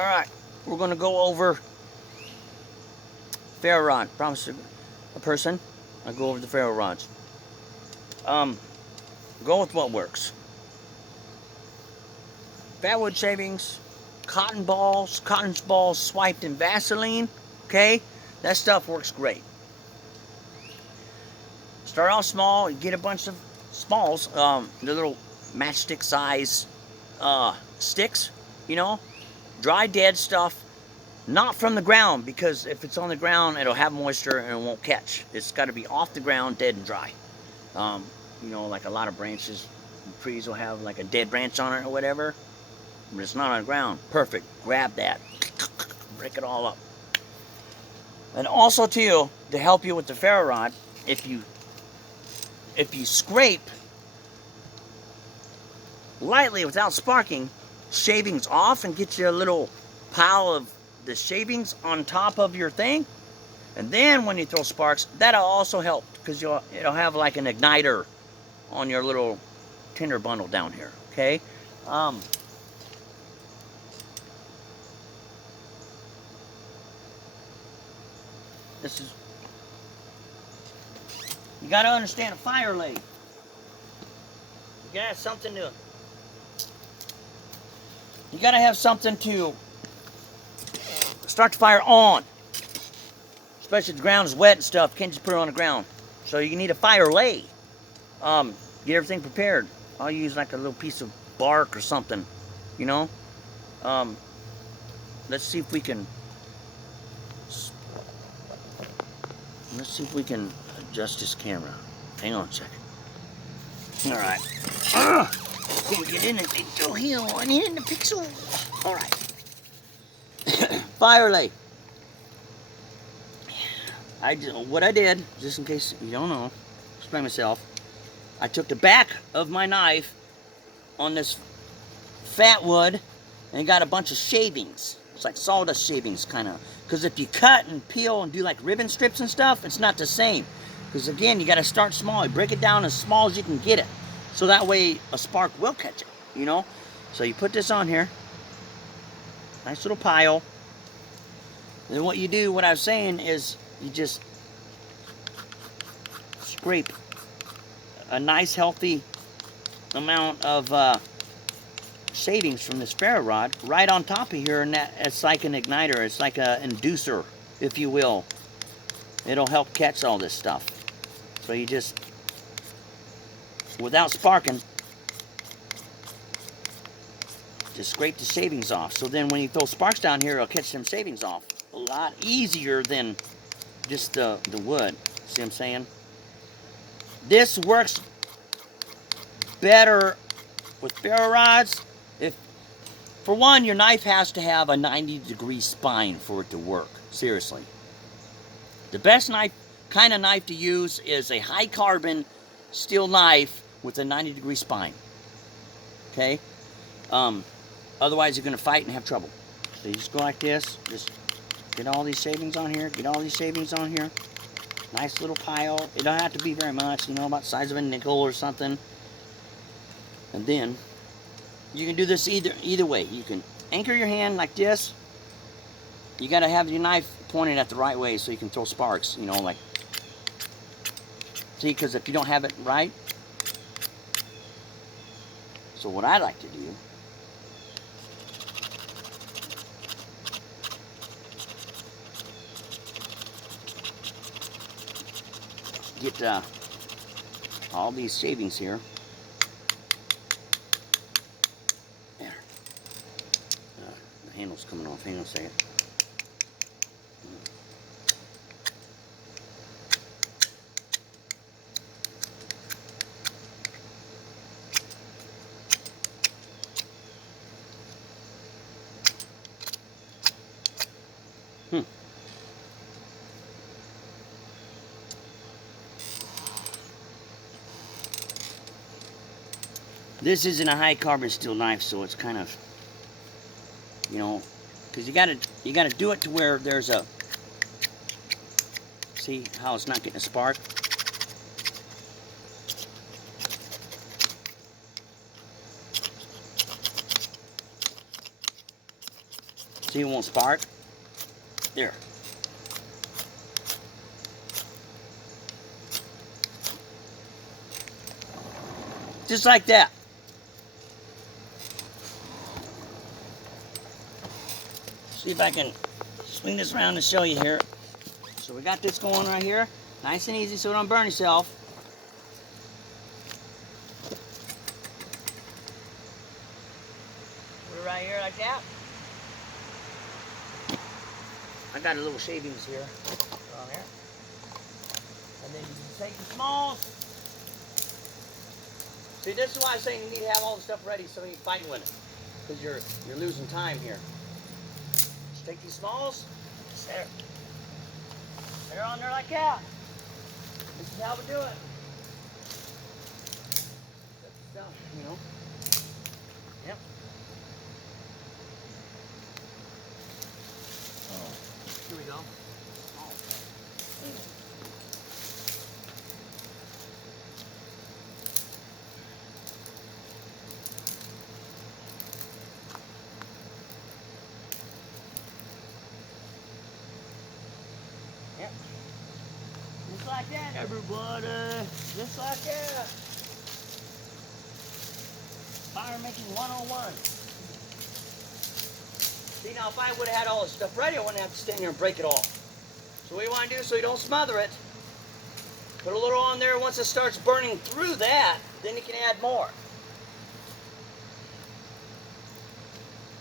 Alright, we're going to go over ferro rod. Promise a person, I'll go over the ferro rods. Go with what works. Fatwood shavings, cotton balls swiped in Vaseline, okay? That stuff works great. Start off small, you get a bunch of smalls, the little matchstick size sticks, you know? Dry dead stuff, not from the ground, because if it's on the ground, it'll have moisture and it won't catch. It's got to be off the ground, dead and dry. You know, like a lot of branches, trees will have like a dead branch on it or whatever, but it's not on the ground. Perfect. Grab that, break it all up. And also too, to help you with the ferro rod, if you scrape lightly without sparking shavings off and get you a little pile of the shavings on top of your thing, and then when you throw sparks, that'll also help, because it'll have like an igniter on your little tinder bundle down here, okay? This is, you got to understand a fire lay. You got to have something to, you got to have something to start the fire on. Especially if the ground is wet and stuff, you can't just put it on the ground. So you need a fire lay. Get everything prepared. I'll use like a little piece of bark or something, you know. Let's see if we can adjust this camera. Hang on a second. All right. Can't get in the pixel here. I need in the pixel. All right. Fire lay. What I did, just in case you don't know, explain myself. I took the back of my knife on this fat wood and got a bunch of shavings. It's like sawdust shavings, kind of. Because if you cut and peel and do like ribbon strips and stuff, it's not the same. Because again, you got to start small. You break it down as small as you can get it. So that way a spark will catch it, you know. So you put this on here. Nice little pile. Then what you do, what I was saying is, you just scrape a nice healthy amount of shavings from this ferro rod right on top of here, and it's like an igniter. It's like an inducer, if you will. It'll help catch all this stuff. So you just, without sparking, just scrape the shavings off. So then when you throw sparks down here, it'll catch them shavings off a lot easier than just the wood. See what I'm saying? This works better with ferro rods. If, for one, your knife has to have a 90-degree spine for it to work. Seriously. The best kind of knife to use is a high carbon steel knife with a 90-degree spine. Okay? Otherwise, you're going to fight and have trouble. So you just go like this. Just get all these shavings on here. Get all these shavings on here. Nice little pile. It don't have to be very much, you know, about the size of a nickel or something. And then you can do this either way. You can anchor your hand like this. You got to have your knife pointed at the right way so you can throw sparks, you know, like, see, because if you don't have it right. So what I like to do, get all these shavings here. There. The handle's coming off. Hang on a second. This isn't a high carbon steel knife, so it's kind of, you know, because you gotta do it to where there's a, see how it's not getting a spark? See, it won't spark. There. Just like that. See if I can swing this around and show you here. So we got this going right here. Nice and easy so it don't burn yourself. Put it right here like that. I got a little shavings here on there. And then you can take the smalls. See, this is why I'm saying you need to have all the stuff ready so you can fight with it. Because you're losing time here. Just take these smalls, there. They're on there like that. This is how we do it. Set this down, you know. Yep. Oh, here we go. Oh. Yep. Just like that, everybody. Just like that. Fire making 101. See, now if I would have had all this stuff ready, I wouldn't have to stand here and break it all. So what you want to do so you don't smother it, put a little on there. Once it starts burning through that, then you can add more.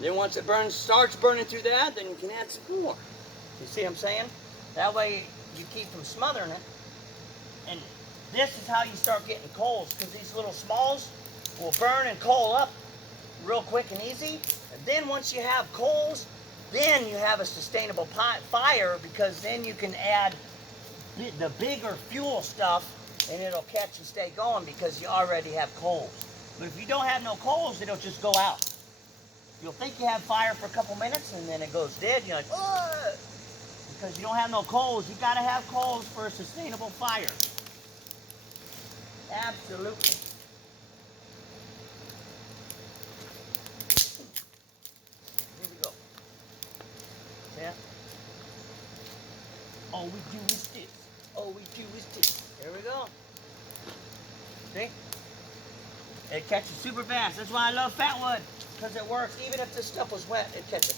Then once it starts burning through that, then you can add some more. You see what I'm saying? That way you keep from smothering it. And this is how you start getting coals, because these little smalls will burn and coal up real quick and easy. And then once you have coals, then you have a sustainable fire, because then you can add the bigger fuel stuff and it'll catch and stay going because you already have coals. But if you don't have no coals, it'll just go out. You'll think you have fire for a couple minutes and then it goes dead. You're like, oh! Because you don't have no coals. You gotta have coals for a sustainable fire. Absolutely. Here we go. Yeah. All we do is this. All we do is this. There we go. See? It catches super fast. That's why I love fat wood, because it works. Even if this stuff was wet, it catches.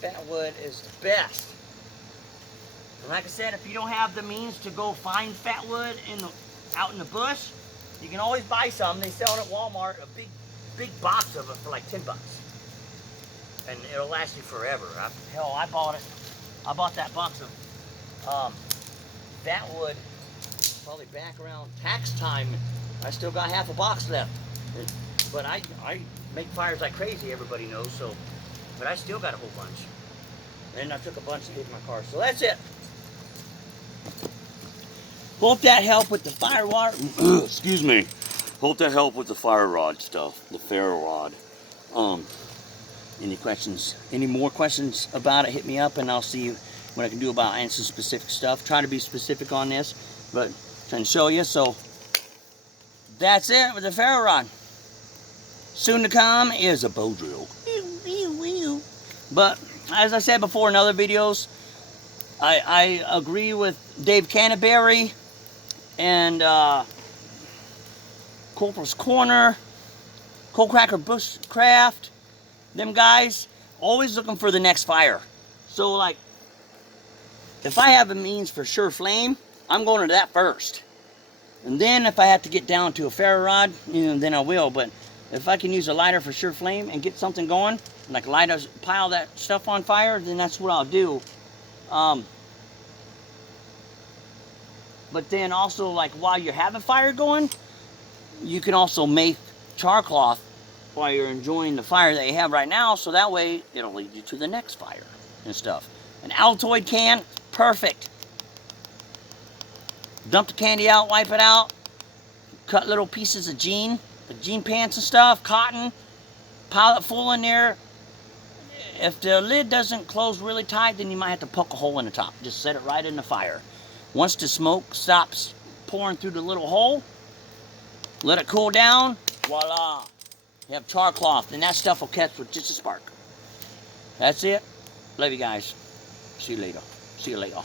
Fat wood is the best. And like I said, if you don't have the means to go find fat wood out in the bush, you can always buy some. They sell it at Walmart, a big box of it for like $10. And it'll last you forever. Hell, I bought it. I bought that box of fat wood probably back around tax time. I still got half a box left. But I make fires like crazy, everybody knows, so. But I still got a whole bunch. And I took a bunch to hit my car. So that's it. Hope that helped with the fire water. Excuse me. Hope that helped with the fire rod stuff, the Farrell rod. Any questions? Any more questions about it? Hit me up, and I'll see what I can do about answering specific stuff. Try to be specific on this, but trying to show you. So that's it with the Farrell rod. Soon to come is a bow drill. But as I said before in other videos, I agree with Dave Canterbury and Corporal's Corner, Coal Cracker Bushcraft, them guys, always looking for the next fire. So like, if I have a means for sure flame, I'm going to that first. And then if I have to get down to a Farrell rod, then I will. But if I can use a lighter for sure flame and get something going, like light a pile that stuff on fire, then that's what I'll do. But then also, like, while you're having fire going, you can also make char cloth while you're enjoying the fire that you have right now, so that way it'll lead you to the next fire and stuff. An Altoid can, perfect. Dump the candy out, wipe it out, cut little pieces of jean, the jean pants and stuff, cotton, pile it full in there. If the lid doesn't close really tight, then you might have to poke a hole in the top. Just set it right in the fire. Once the smoke stops pouring through the little hole, let it cool down, voila. You have char cloth, and that stuff will catch with just a spark. That's it. Love you guys. See you later. See you later.